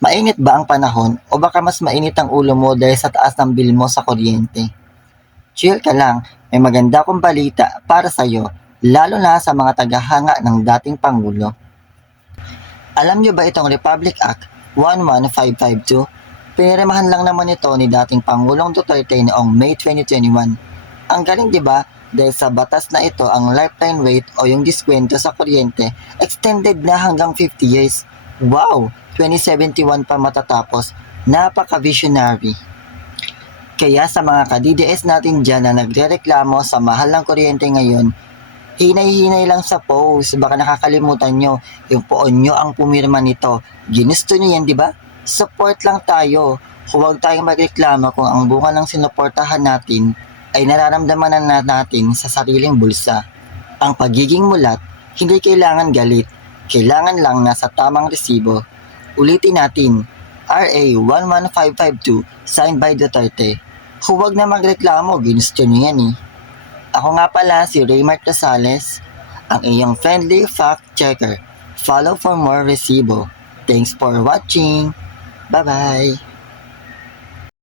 Mainit ba ang panahon o baka mas mainit ang ulo mo dahil sa taas ng bill mo sa kuryente? Chill ka lang, may maganda akong balita para sa'yo, lalo na sa mga tagahanga ng dating Pangulo. Alam niyo ba itong Republic Act 11552? Pinirmahan lang naman ito ni dating Pangulong Duterte noong May 2021. Ang galing 'di ba? Dahil sa batas na ito, ang lifetime rate o yung diskwento sa kuryente extended na hanggang 50 years. Wow! 2071 pa matatapos. Napaka-visionary. Kaya sa mga ka-DDS natin dyan na nagrereklamo sa mahal ng kuryente ngayon, hinay-hinay lang sa post. Baka nakakalimutan nyo, yung poon nyo ang pumirma nito. Ginusto nyo yan, di ba? Support lang tayo. Huwag tayong magreklamo kung ang bunga ng sinuportahan natin ay nararamdaman na natin sa sariling bulsa. Ang pagiging mulat, hindi kailangan galit. Kailangan lang nasa tamang resibo. Ulitin natin, RA 11552, signed by Duterte. Huwag na magreklamo, ginusto nyo yan eh. Ako nga pala si Raymart Rosales, ang iyong friendly fact checker. Follow for more resibo. Thanks for watching. Bye-bye.